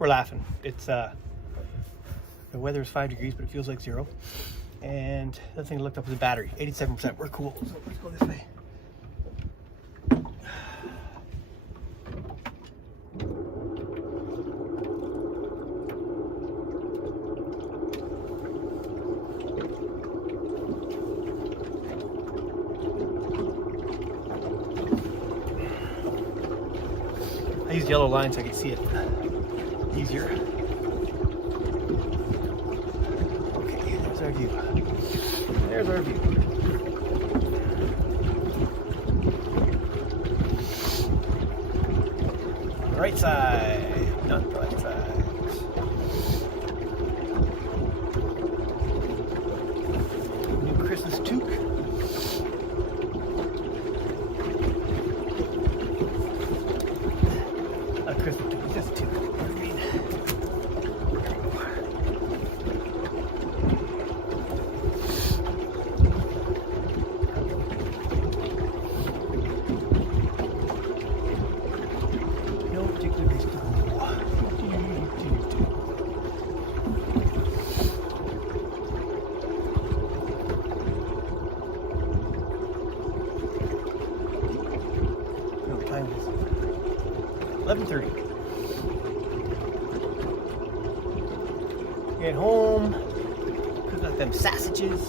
we're laughing. It's the weather is 5 degrees, but it feels like 0. And the other thing I looked up was the battery, 87%. We're cool. So let's go this way. I use yellow line so I can see it easier. Okay, there's our view. There's our view. On the right side, not the left side. New Christmas toque. Christmas toque, just two. No particular reason. No time is 11:30. Get home, cook up them sausages.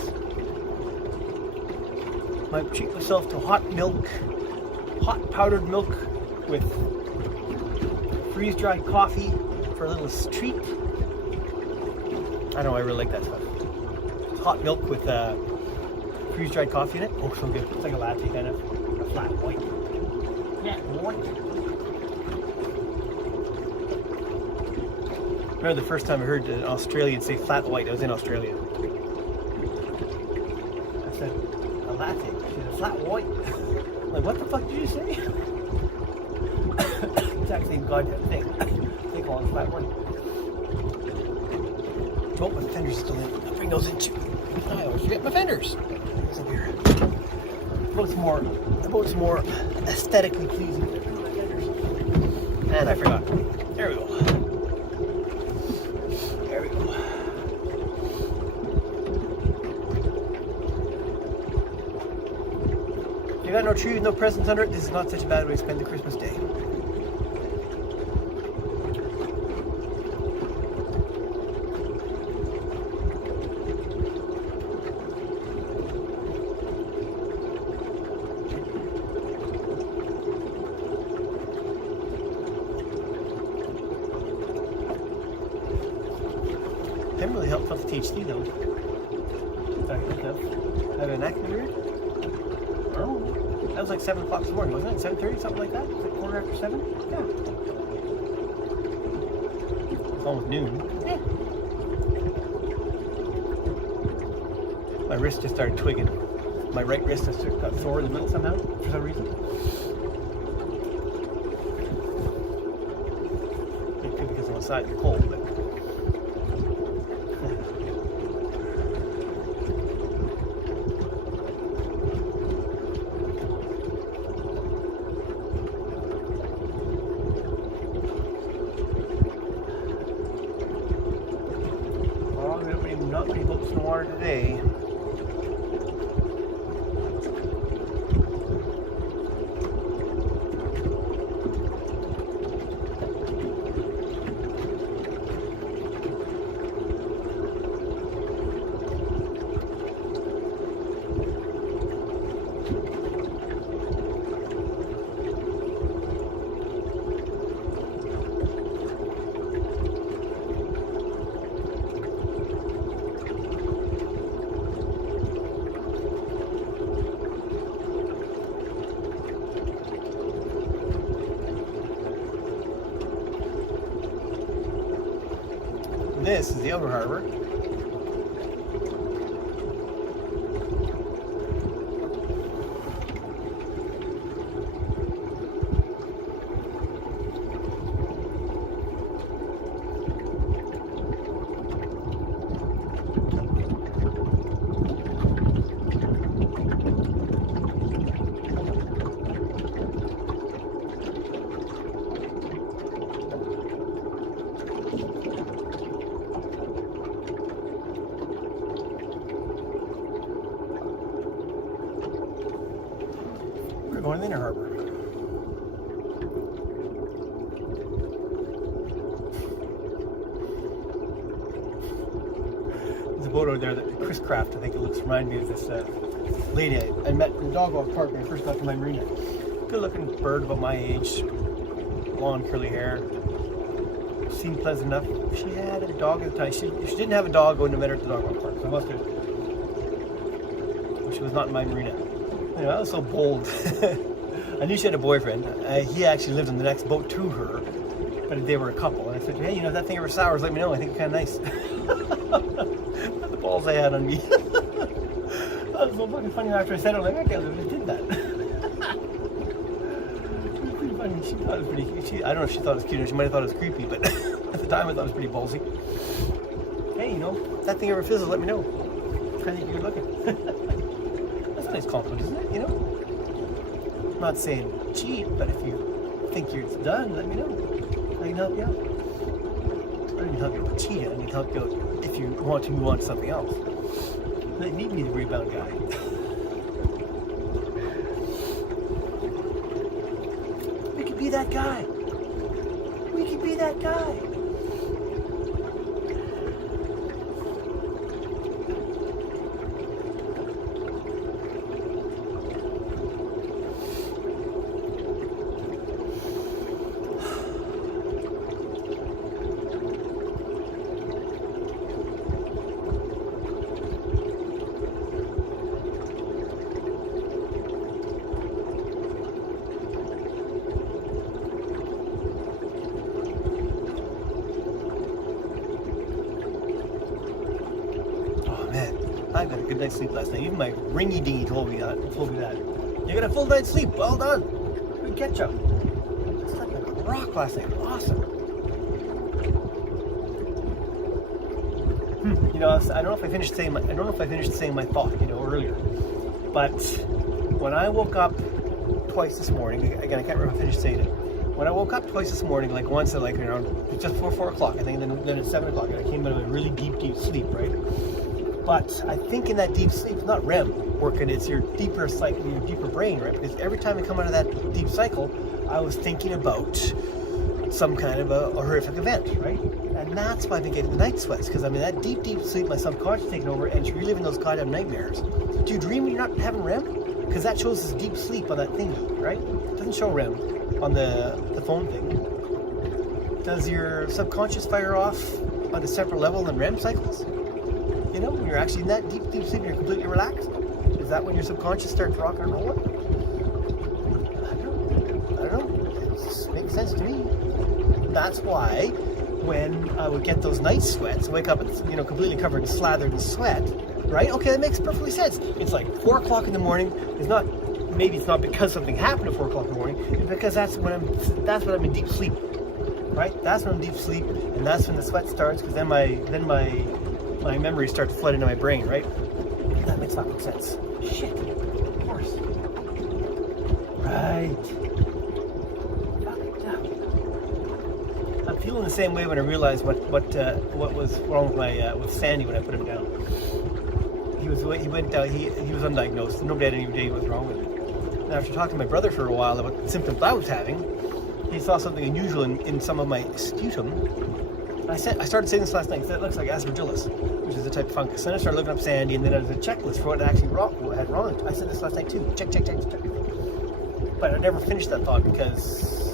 Might treat myself to hot milk, hot powdered milk with freeze-dried coffee for a little treat. I know, I really like that stuff. Hot milk with freeze-dried coffee in it. Oh, so good. It's like a latte kind of, a flat white. Yeah, white. I remember the first time I heard an Australian say flat white. I was in Australia. I said, a latte. She said, a flat white. I'm like, what the fuck did you say? Exact same goddamn thing. They call it flat white. Oh, my fenders are still in. I'll bring those in too. I always forget my fenders. What's up here? The boat's more aesthetically pleasing. And I forgot. There we go. You got no tree with no presents under it, this is not such a bad way to spend the Christmas day. Didn't really help with the THC though. Have an active. Oh. That was like 7 o'clock this morning, wasn't it? 7:30, something like that? Like quarter after 7? Yeah. It's almost noon. Yeah. My wrist just started twigging. My right wrist just got sore in the middle somehow, for some reason. It could be because I'm outside and cold, but... Not many boats in the water today. This is the outer harbor. going to the Inner Harbor. There's a boat over there, that Chris Craft, I think it looks, reminds me of this lady I met in the dog walk park when I first got to my marina. Good looking bird about my age, long curly hair. Seemed pleasant enough. She had a dog at the time. She didn't have a dog when I met her at the dog walk park, so I must have. She was not in my marina. Anyway, I was so bold. I knew she had a boyfriend. He actually lived on the next boat to her, but they were a couple. And I said, hey, if that thing ever sours, let me know. I think it's kind of nice. The balls I had on me. That was so fucking funny. After I said it, I'm like, I can't believe I did that. It was pretty funny. She thought it was pretty. I don't know if she thought it was cute or she might have thought it was creepy, but at the time I thought it was pretty ballsy. Hey, if that thing ever fizzles, let me know. I think you're looking. That's a nice compliment, isn't it? I'm not saying cheat, but if you think you're done, let me know. I can help you out. I don't even help you out with cheating. I need to help you out if you want to move on to something else. They need me, the rebound guy. We could be that guy. We could be that guy. I got a good night's sleep last night. Even my ringy dingy told me that. You got a full night's sleep. Well done. Good catch up. Slept like a rock last night. Awesome. I don't know if I finished saying my thought, earlier. But when I woke up twice this morning, again, I can't remember if I finished saying it. When I woke up twice this morning, like once at around just before 4 o'clock, I think, and then at 7 o'clock, and I came out of a really deep sleep, right? But I think in that deep sleep, it's not REM working, it's your deeper cycle, your deeper brain, right? Because every time I come out of that deep cycle, I was thinking about some kind of a horrific event, right? And that's why I've been getting the night sweats, because I'm in that deep sleep, my subconscious is taking over, and you're reliving those goddamn nightmares. Do you dream when you're not having REM? Because that shows this deep sleep on that thingy, right? It doesn't show REM on the phone thing. Does your subconscious fire off on a separate level than REM cycles? When you're actually in that deep sleep and you're completely relaxed? Is that when your subconscious starts rocking and rolling? I don't know. It just makes sense to me. That's why when I would get those night sweats, wake up and, completely covered and slathered in sweat, right? Okay, that makes perfectly sense. It's like 4 o'clock in the morning. Maybe it's not because something happened at 4 o'clock in the morning. It's because that's when I'm in deep sleep, right? That's when I'm in deep sleep, and that's when the sweat starts, because then my memories start to flood into my brain, right? That makes fucking sense. Shit. Of course. Right. I'm feeling the same way when I realized what was wrong with with Sandy when I put him down. He went down. He was undiagnosed. Nobody had any idea what was wrong with him. And after talking to my brother for a while about the symptoms I was having, he saw something unusual in some of my sputum. I started saying this last night. It looks like aspergillus, which is a type of fungus. Then I started looking up Sandy, and then there's a checklist for what it actually had wrong. I said this last night too. Check. But I never finished that thought because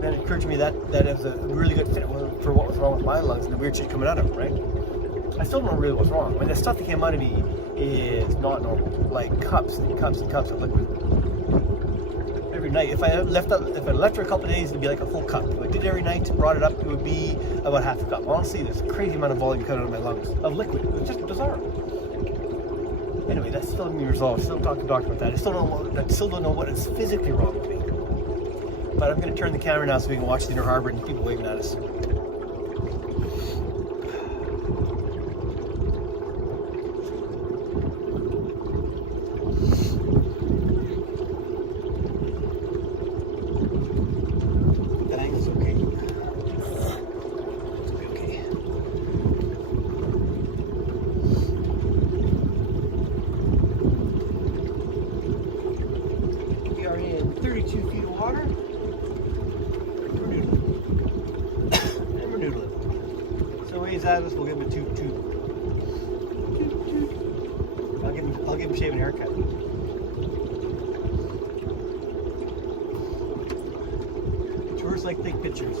then it occurred to me that it was a really good fit for what was wrong with my lungs and the weird shit coming out of them, right? I still don't know really what's wrong. The stuff that came out of me is not normal. Like cups and cups and cups of liquid. Every night. If I left for a couple of days, it'd be like a full cup. If I did it every night, brought it up, it would be about half a cup. Honestly, there's a crazy amount of volume coming out of my lungs of liquid. It was just bizarre. Anyway, that's still being resolved. Still talking to the doctor about that. I still don't know what is physically wrong with me. But I'm going to turn the camera now so we can watch the Inner Harbor and people waving at us. Xmas, we'll give him a toot toot. I'll give him a shaving haircut. Tourists like take pictures.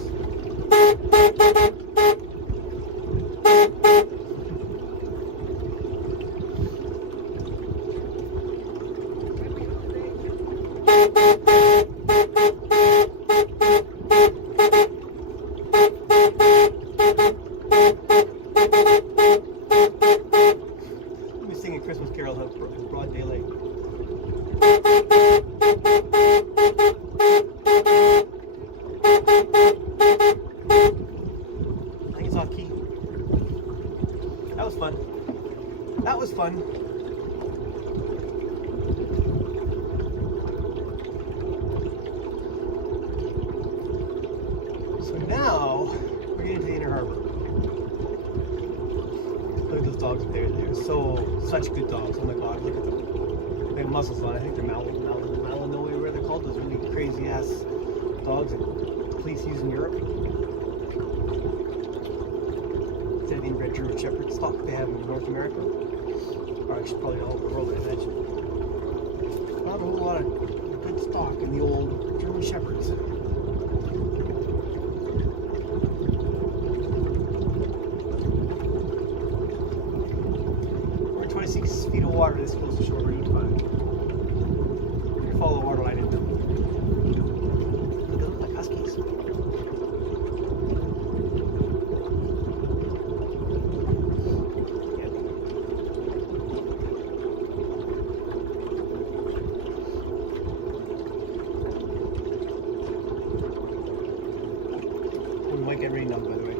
Singing Christmas carols in broad daylight. I think it's off key. That was fun. That was fun. So now we're getting to the inner harbor. Look at those dogs up there. They're such good dogs. Oh my god, look at them. They have muscles on. I think they're Malinois, whatever they're called. Those really crazy ass dogs that police use in Europe. Instead of the inbred German Shepherd stock they have in North America. Or actually probably all over the world, I imagine. Not a whole lot of good stock in the old German Shepherds. We're in 26 feet of water this close to shore. We're doing fine. We're going to follow the water line in. They look like huskies. Might get rained on, by the way.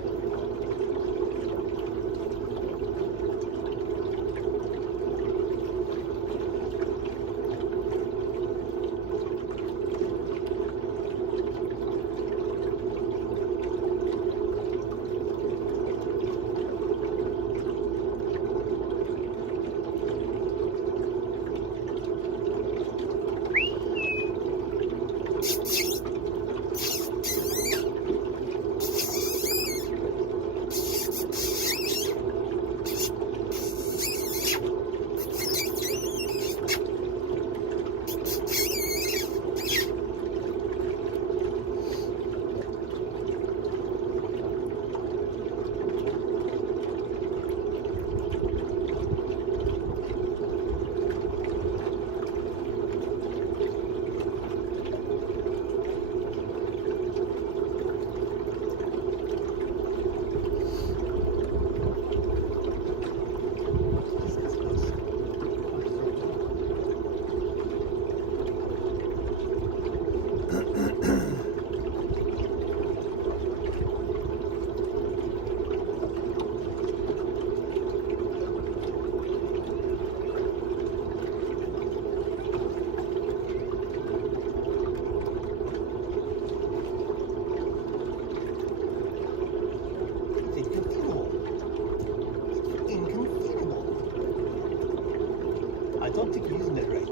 I don't think you're using that right.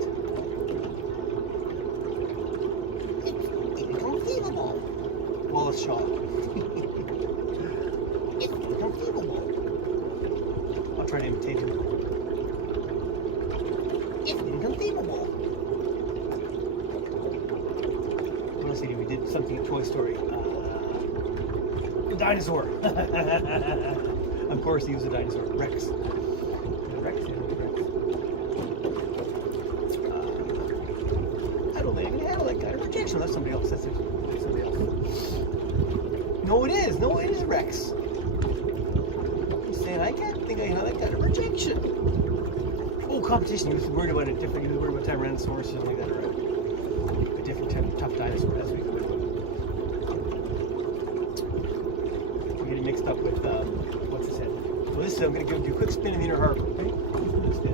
It's inconceivable. Wallace Shaw. It's inconceivable. I'll try to imitate him. It's inconceivable. What else did we did something in Toy Story. The dinosaur. Of course, he was a dinosaur. Rex. Rex. I don't even handle that kind of projection. That's somebody else. That's somebody else. No, it is. No, it is a Rex. I'm saying I can't think I handle that kind of projection. Oh, competition. He was worried about a different. He was worried about Tyrannosaurus or something like that, or a different type of tough dinosaur. That's what he was. We're getting mixed up with what's his head. So this is, I'm going to give you a quick spin in the inner harbor. Okay? Quick spin.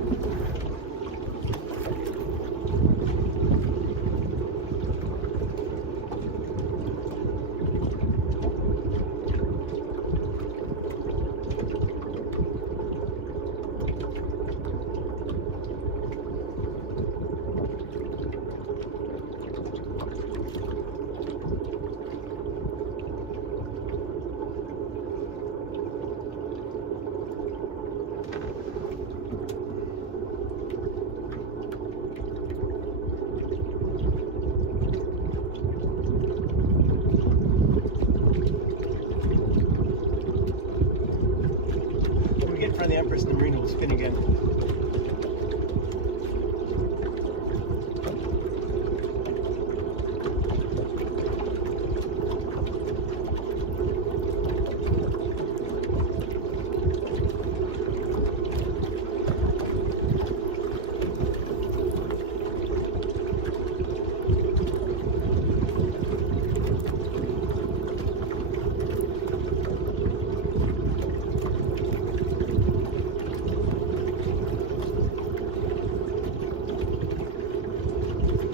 front of the Empress and the Marina will spin again.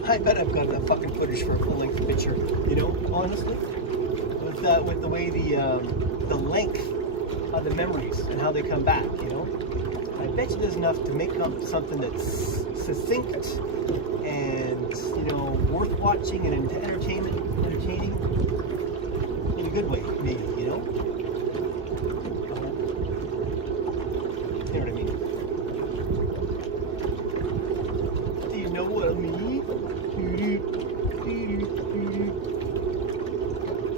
I bet I've got enough fucking footage for a full-length picture, you know, honestly. With the way the length of the memories and how they come back, you know. I bet you there's enough to make up something that's succinct and, you know, worth watching and entertaining in a good way, maybe, you know. You know what I mean? Do you know what I mean?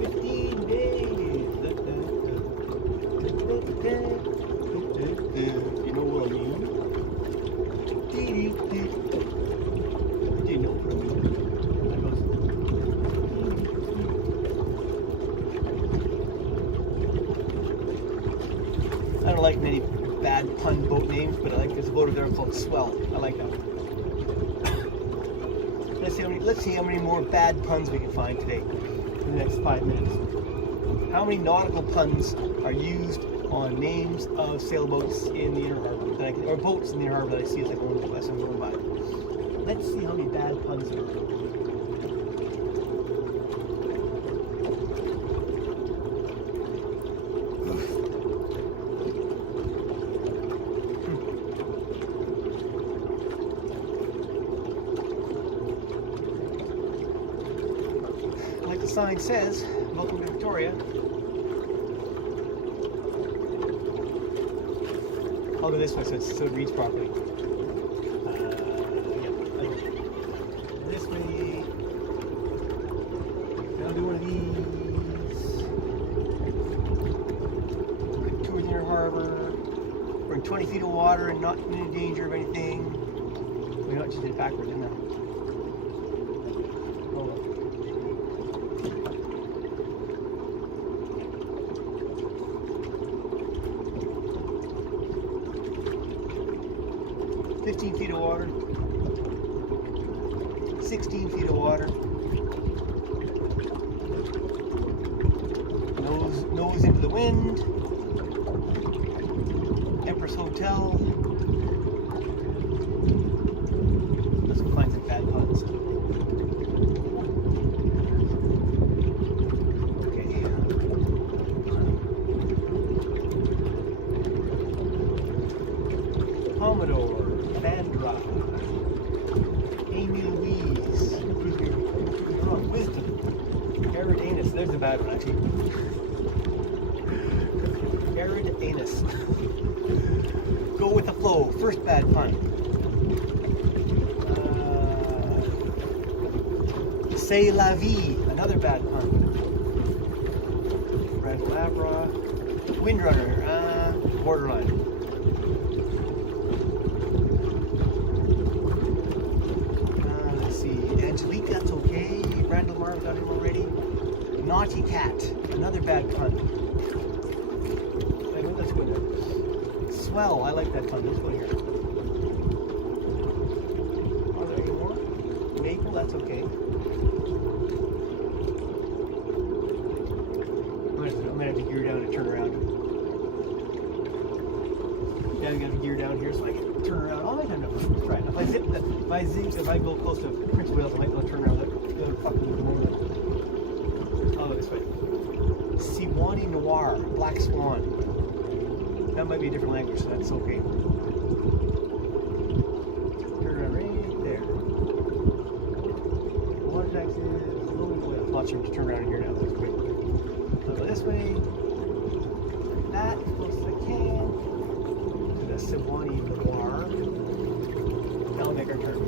15 days. You know what I mean? Do you know what I mean? I don't like many bad pun boat names, but I like this boat over there called Swell. I like that one. Let's see how many more bad puns we can find today in the next 5 minutes. How many nautical puns are used on names of sailboats in the inner harbor that or boats in the inner harbor that I see as I'm going by? Let's see how many bad puns there are. Like the sign says, welcome to Victoria. I'll go this way so it reads properly. Yeah, like this way. I'll do one of these. Towards the inner harbor. We're in 20 feet of water and not in any danger of anything. We not just did it backwards, didn't I? 15 feet of water, 16 feet of water, nose into the wind, Empress Hotel. Let's go find some bad puns. Okay. Commodore. Vandra, Amy Louise, Wisdom, Aridanus, there's a bad one actually. Aridanus. Go with the flow, first bad pun. C'est la vie, another bad pun. Red Labra, Windrunner, borderline. That's okay. Randall Marv got him already. Naughty Cat, another bad pun. Anyway, let's go there. Swell, I like that pun. Let's go here. Are there any more? Maple, that's okay. I'm gonna have to gear down and turn around. Yeah, I'm gonna have to gear down here so I can turn around. Oh, I don't know. Right. If I go close to Prince of Wales, I might not turn around. That fucking moment. I'll go this way. Siwani Noir, Black Swan. That might be a different language, so that's okay. Turn around right there. Water taxi is a little bit away. I'm not sure to turn around here now. That's great. I'll go this way. That as close as I can. To the Siwani Noir. Now we'll make our turn.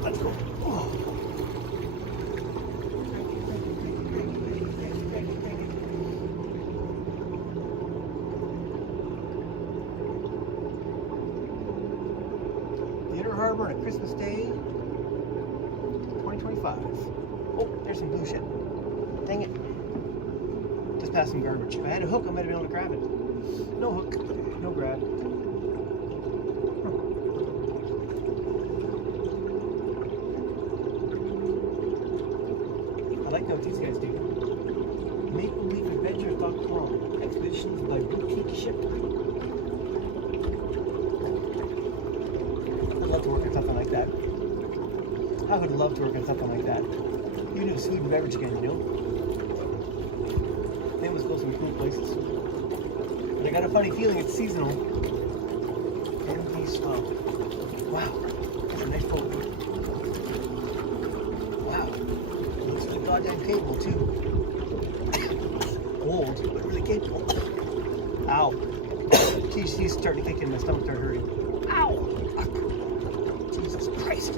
Let's go. Oh. Harbor on a Christmas Day, 2025. Oh, there's some blue shit. Dang it. Just past some garbage. If I had a hook, I might have been able to grab it. No hook, no grab. I like what these guys do. MapleLeafAdventures.com. Expeditions by boutique ship. I'd love to work on something like that. I would love to work on something like that. Even if it's food and beverage again, you know? They must go some cool places. But I got a funny feeling it's seasonal. MV Slow. Wow. That's a nice boat. Wow. It looks like goddamn capable too. Old, but really capable. Ow. Geez, she's starting to kick in, my stomach started hurting. Ow! Jesus Christ.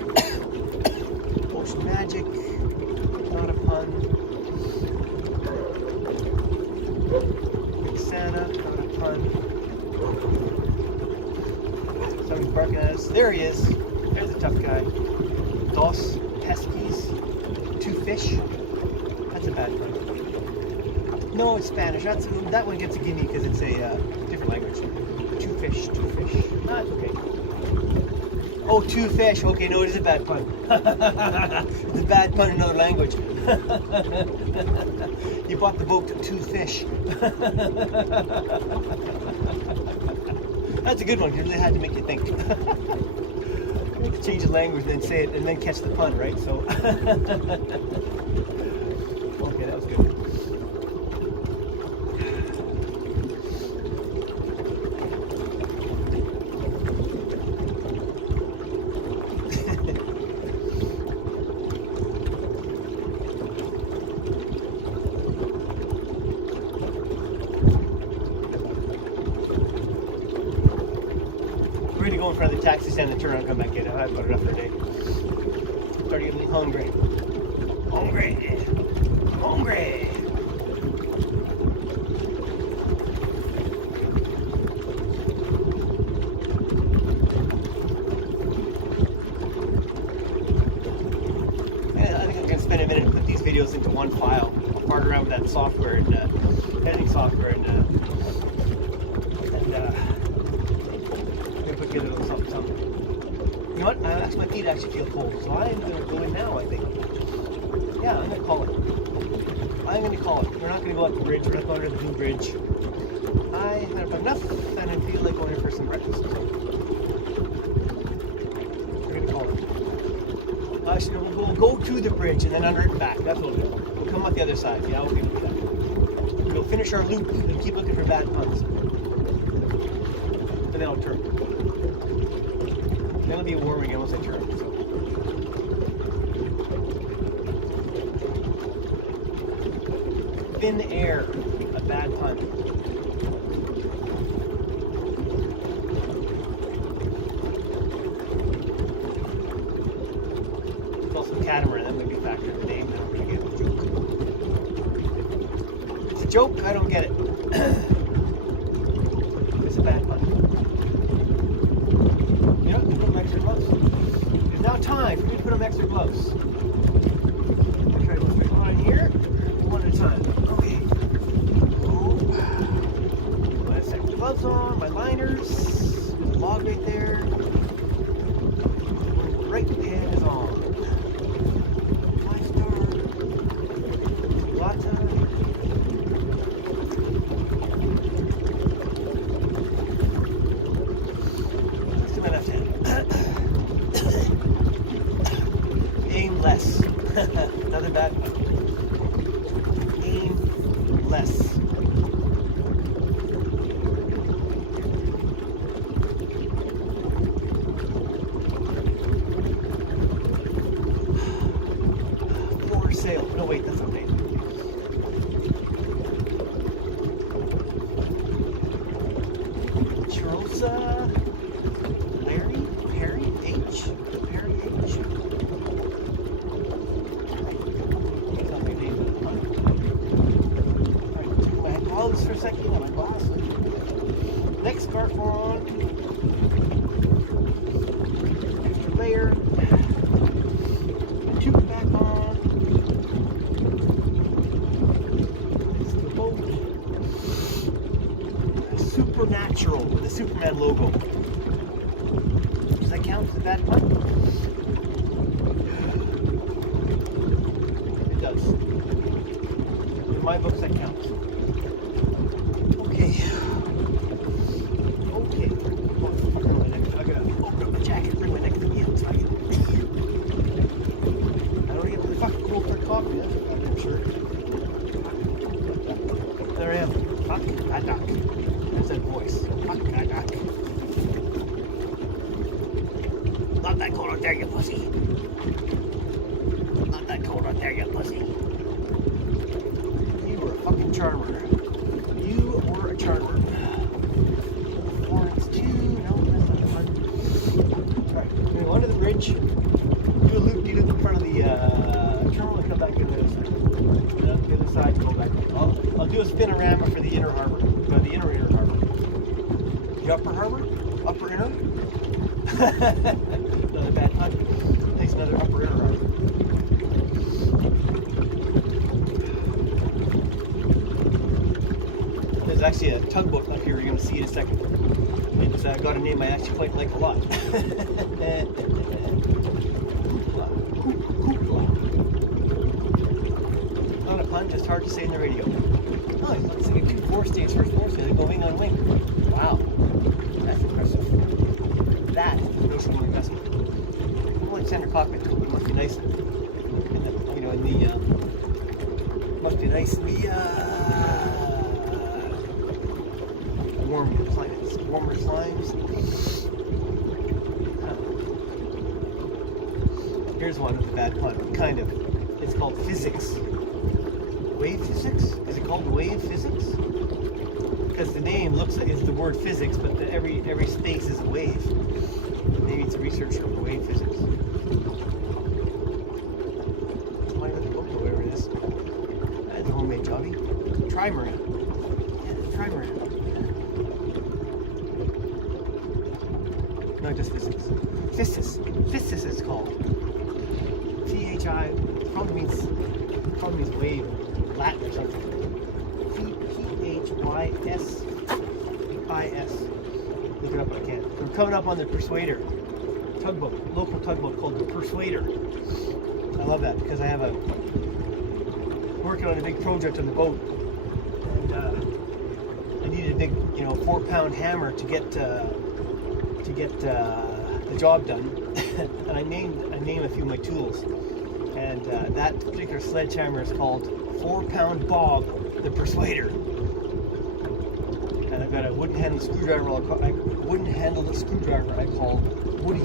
Ocean Magic. Not a pun. Big Santa. Not a pun. Somebody's barking at us. There he is. There's a tough guy. Dos Peskies. 2 fish. That's a bad pun. No, it's Spanish. That one gets a gimme because it's a different language. 2 fish. 2 fish. Ah, it's okay. Oh, 2 fish. Okay, no, it is a bad pun. It's a bad pun in another language. You bought the boat to 2 fish. That's a good one because it had to make you think. You have to change the language and then say it and then catch the pun, right? So, okay, that was good. Go in front of the taxi stand and turn around and come back in. I've got enough for a day. Starting getting hungry. Hungry. Hungry. Yeah, I think I'm going to spend a minute and put these videos into one file. I'll fart around with that software and editing software and get a little something, something. You know what? My feet actually feel cold, so I'm going to go in now, I think. Yeah, I'm going to call it. I'm going to call it. We're not going to go up the bridge. We're not going to the blue bridge. I have enough, and I feel like going in for some breakfast. So we're going to call it. Actually, we'll go to the bridge and then under it and back. That's what we'll do. We'll come up the other side. Yeah, we'll do that. We'll finish our loop and keep looking for bad puns. And then I'll turn. That'll be warming unless I turn. So. Thin air, a bad pun. There's also catamaran, that might be a factor in the name. I don't really get the joke. It's a joke, I don't get it. It's a bad pun. You know, put on extra gloves. It's now time for me to put on extra gloves. I'll try to go straight on here, one at a time. Okay. Oh. Put my extra gloves on, my liners. There's a log right there. Right hand is on. 5-star. Lots of aim less. Another bad one. Aim less. Fore sail. No, wait, that's okay. Charosa. Harry H. For a second, on my glasses. Next scarf on. Extra layer. Supernatural with a Superman logo. Does that count as a bad pun? It does. In my books, that counts. Okay. Okay. I gotta open up my jacket, bring my neck to the end so I can. I don't get the fucking cool for coffee. I'm sure. There I am. Fuck a duck. That's that voice. Fuck a duck. Not that cold out there, you pussy. Not that cold out there, you pussy. You were a fucking charmer. You were a charmer. 4x2. No, that's not fun. Alright, I'm going to go under the bridge. Do a loop-de-loop in front of the terminal and come back in the other side. And up the other side to go back. I'll do a spinorama for the inner harbor. The inner harbor. The upper harbor? Upper inner? Another bad pun. Thanks, another upper inner harbor. There's actually a tugboat up here you're going to see in a second. It's got a name I actually quite like a lot. Not a pun, just hard to say in the radio. Oh, it's like a 2-4 stage, first 4 stage, going on wing. Wow. That's impressive. That is basically impressive. I'm like center cockpit too, it must be nice in the, must be nice in the, warm climates, warmer climes. Here's one with a bad pun, kind of. It's called physics. Wave physics? Is it called wave physics? Because the name looks like it's the word physics, but every space is a wave. Maybe it's a researcher of wave physics. Why not the book, whatever it is? That's a homemade jobby. Trimaran. Yeah, trimaran. Not just physics. Physis. Physis is called. P-H-I. Probably means wave. Latin or something. P-H-Y-S-I-S. Look it up if I can. We're coming up on the Persuader tugboat, local tugboat called the Persuader. I love that because I have working on a big project on the boat, and I needed a big, 4-pound hammer to get the job done. And I named a few of my tools, and that particular sledgehammer is called 4-pound Bob, the Persuader. And I've got a wooden-handled screwdriver I call Woody.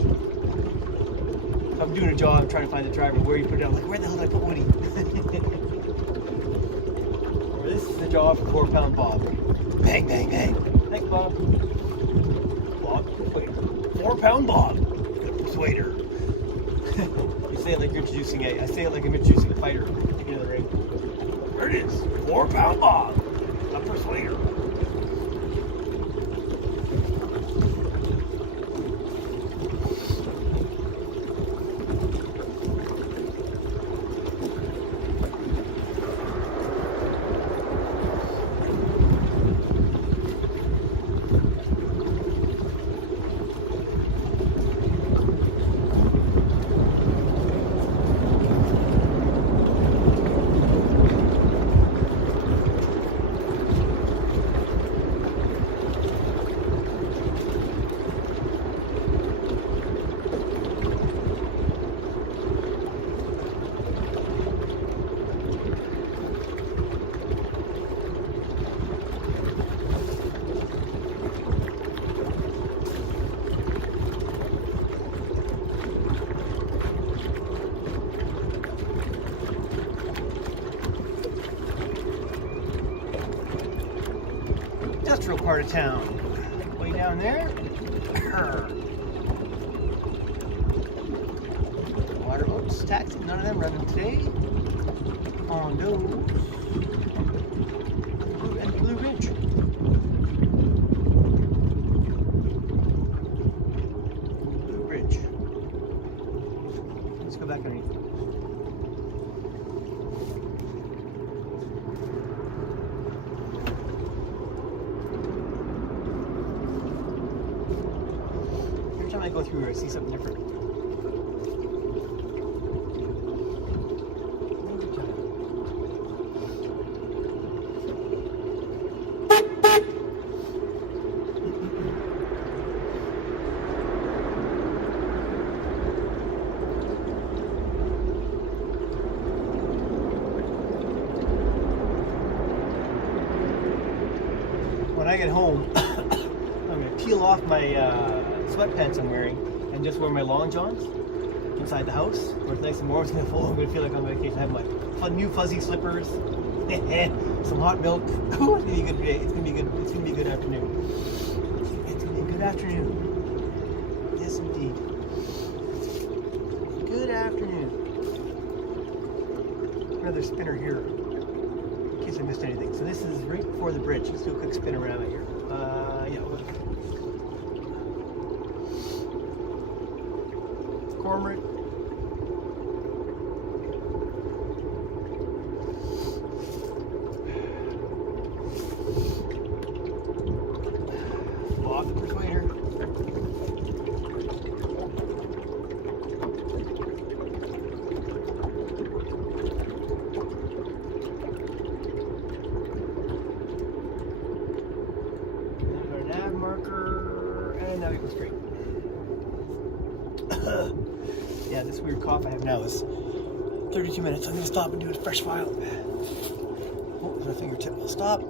If I'm doing a job, I'm trying to find the driver. Where you put it? I'm like, where the hell did I put Woody? This is the job for 4-pound Bob. Bang, bang, bang. Thanks, Bob. Bob, wait. 4-pound Bob, the Persuader. You say it like you're introducing I say it like I'm introducing a fighter into the ring. There it is. 4-pound Bob, the Persuader. Industrial part of town. Way down there. Waterboats, taxis, none of them running today. Condos. And Blue Ridge. Blue Ridge. Let's go back underneath. go through here and see something different. When I get home, I'm going to peel off my sweatpants I'm wearing and just wear my long johns inside the house where it's nice and warm. It's going to feel, I'm going to feel like I'm on vacation. I have my new fuzzy slippers, some hot milk. Ooh, it's going to be a good day. It's going to be good. It's going to be a good afternoon. It's going to be a good afternoon. Yes, indeed. Good afternoon. Another spinner here. In case I missed anything. So this is right before the bridge. Let's do a quick spin around it here. Yeah, look. Cormorant. Off the equator. Marker, and now we go straight. Yeah, this weird cough I have now is 32 minutes. I'm going to stop and do a fresh file. Oh, there's my fingertip. I'll stop.